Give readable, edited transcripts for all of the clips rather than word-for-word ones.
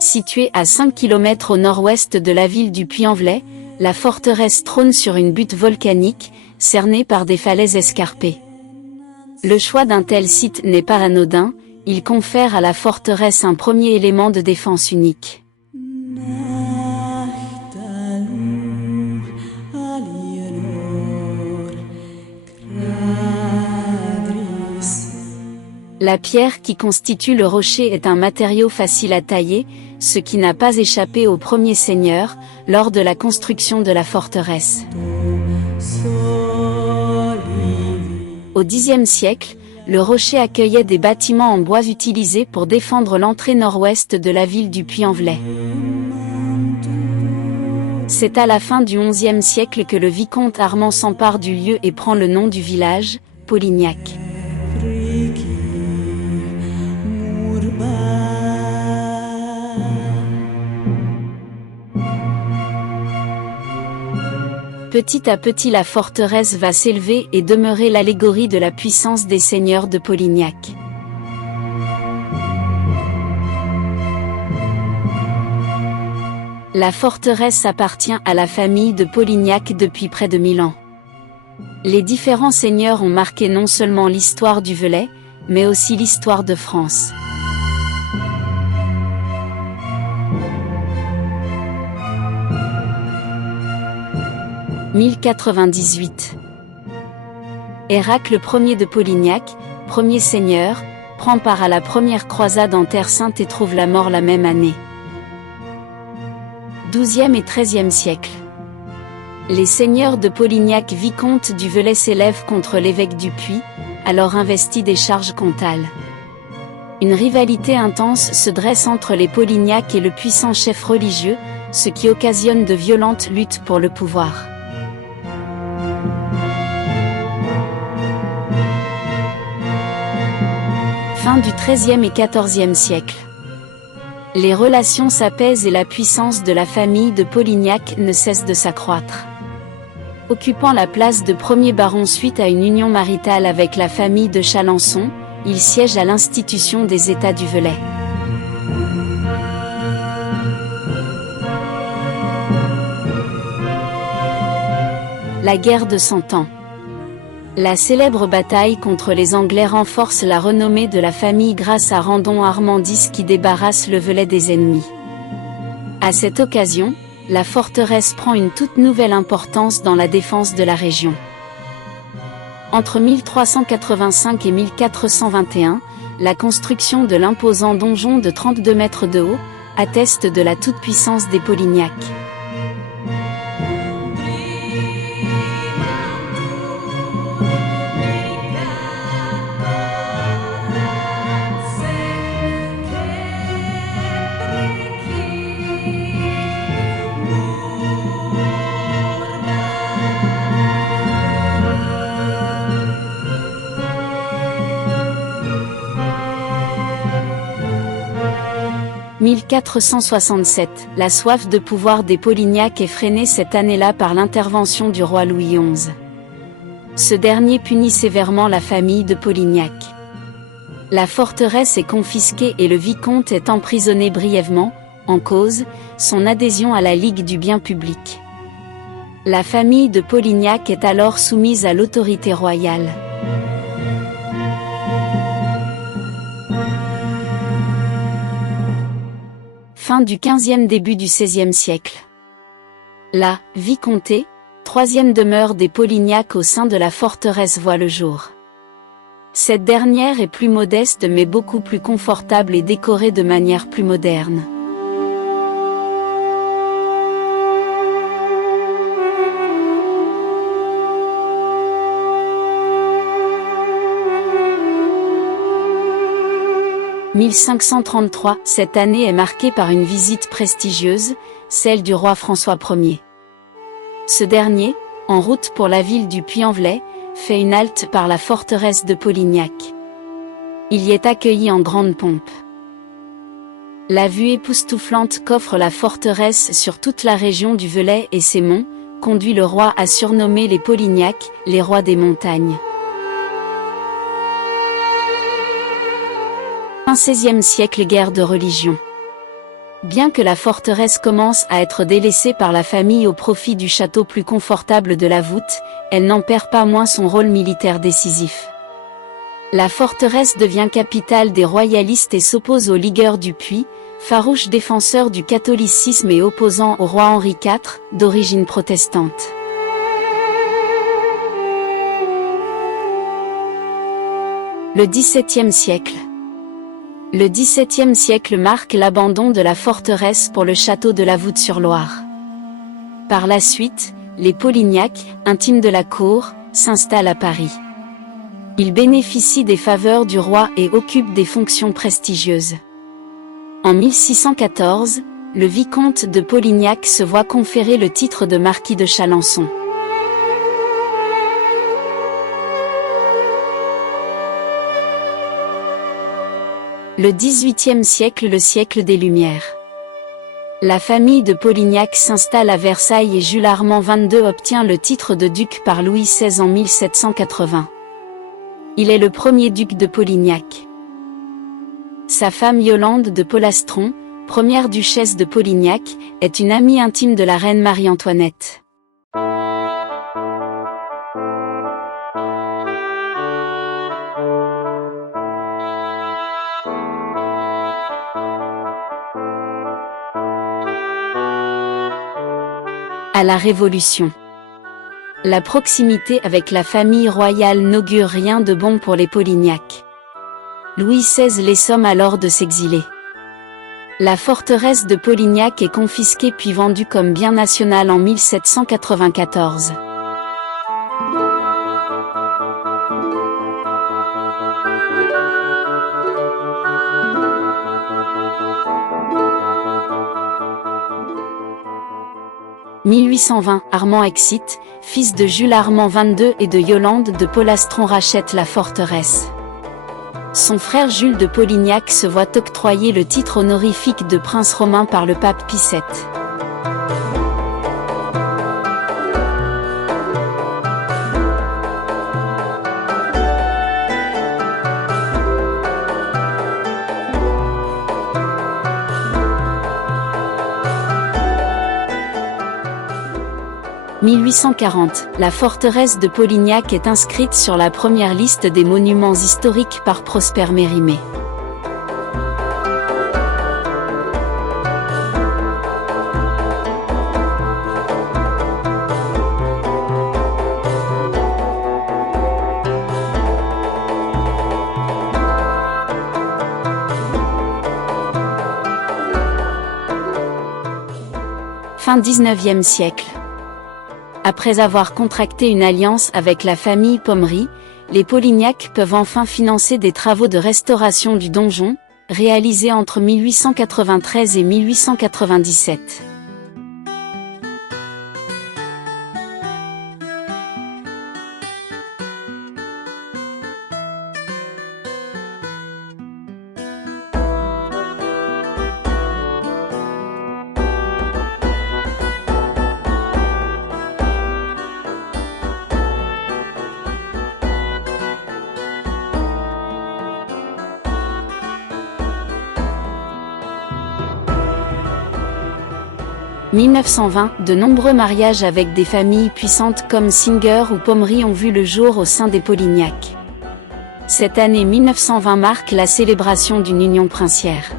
Située à 5 km au nord-ouest de la ville du Puy-en-Velay, la forteresse trône sur une butte volcanique, cernée par des falaises escarpées. Le choix d'un tel site n'est pas anodin, il confère à la forteresse un premier élément de défense unique. La pierre qui constitue le rocher est un matériau facile à tailler, ce qui n'a pas échappé aux premiers seigneurs, lors de la construction de la forteresse. Au Xe siècle, le rocher accueillait des bâtiments en bois utilisés pour défendre l'entrée nord-ouest de la ville du Puy-en-Velay. C'est à la fin du XIe siècle que le vicomte Armand s'empare du lieu et prend le nom du village, Polignac. Petit à petit la forteresse va s'élever et demeurer l'allégorie de la puissance des seigneurs de Polignac. La forteresse appartient à la famille de Polignac depuis près de 1000 ans. Les différents seigneurs ont marqué non seulement l'histoire du Velay, mais aussi l'histoire de France. « 1098. Héracle Ier de Polignac, premier seigneur, prend part à la première croisade en Terre Sainte et trouve la mort la même année. 12e et 13e siècle. Les seigneurs de Polignac vicomtes du Velay s'élèvent contre l'évêque du Puy, alors investi des charges comtales. Une rivalité intense se dresse entre les Polignac et le puissant chef religieux, ce qui occasionne de violentes luttes pour le pouvoir. Fin du XIIIe et XIVe siècle. Les relations s'apaisent et la puissance de la famille de Polignac ne cesse de s'accroître. Occupant la place de premier baron suite à une union maritale avec la famille de Chalencon, il siège à l'institution des États du Velay. La guerre de Cent Ans. La célèbre bataille contre les Anglais renforce la renommée de la famille grâce à Randon Armandis qui débarrasse le Velay des ennemis. À cette occasion, la forteresse prend une toute nouvelle importance dans la défense de la région. Entre 1385 et 1421, la construction de l'imposant donjon de 32 mètres de haut atteste de la toute-puissance des Polignac. « 1467, la soif de pouvoir des Polignac est freinée cette année-là par l'intervention du roi Louis XI. Ce dernier punit sévèrement la famille de Polignac. La forteresse est confisquée et le vicomte est emprisonné brièvement, en cause, son adhésion à la Ligue du bien public. La famille de Polignac est alors soumise à l'autorité royale. Fin du XVe, début du XVIe siècle. La vicomté, troisième demeure des Polignac au sein de la forteresse voit le jour. Cette dernière est plus modeste mais beaucoup plus confortable et décorée de manière plus moderne. « 1533, cette année est marquée par une visite prestigieuse, celle du roi François Ier. Ce dernier, en route pour la ville du Puy-en-Velay, fait une halte par la forteresse de Polignac. Il y est accueilli en grande pompe. La vue époustouflante qu'offre la forteresse sur toute la région du Velay et ses monts, conduit le roi à surnommer les Polignac, les rois des montagnes. Fin XVIe siècle, guerre de religion. Bien que la forteresse commence à être délaissée par la famille au profit du château plus confortable de la voûte, elle n'en perd pas moins son rôle militaire décisif. La forteresse devient capitale des royalistes et s'oppose aux ligueurs du Puy, farouches défenseurs du catholicisme et opposants au roi Henri IV, d'origine protestante. Le XVIIe siècle. Le XVIIe siècle marque l'abandon de la forteresse pour le château de la Voûte-sur-Loire. Par la suite, les Polignac, intimes de la cour, s'installent à Paris. Ils bénéficient des faveurs du roi et occupent des fonctions prestigieuses. En 1614, le vicomte de Polignac se voit conférer le titre de marquis de Chalencon. Le XVIIIe siècle, le siècle des Lumières. La famille de Polignac s'installe à Versailles et Jules Armand XXII obtient le titre de duc par Louis XVI en 1780. Il est le premier duc de Polignac. Sa femme Yolande de Polastron, première duchesse de Polignac, est une amie intime de la reine Marie-Antoinette. À la Révolution. La proximité avec la famille royale n'augure rien de bon pour les Polignac. Louis XVI les somme alors de s'exiler. La forteresse de Polignac est confisquée puis vendue comme bien national en 1794. « 1820, Armand Exit, fils de Jules Armand XXII et de Yolande de Polastron rachète la forteresse. Son frère Jules de Polignac se voit octroyer le titre honorifique de prince romain par le pape Pie VII. « 1840, la forteresse de Polignac est inscrite sur la première liste des monuments historiques par Prosper Mérimée. Fin XIXe siècle. Après avoir contracté une alliance avec la famille Pommery, les Polignac peuvent enfin financer des travaux de restauration du donjon, réalisés entre 1893 et 1897. « 1920, de nombreux mariages avec des familles puissantes comme Singer ou Pommery ont vu le jour au sein des Polignac. Cette année 1920 marque la célébration d'une union princière.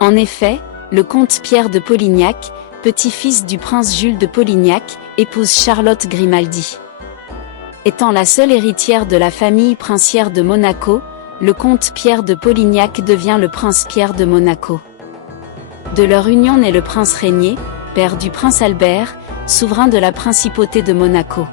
En effet, le comte Pierre de Polignac, petit-fils du prince Jules de Polignac, épouse Charlotte Grimaldi. Étant la seule héritière de la famille princière de Monaco, le comte Pierre de Polignac devient le prince Pierre de Monaco. De leur union naît le prince Régnier, père du prince Albert, souverain de la principauté de Monaco.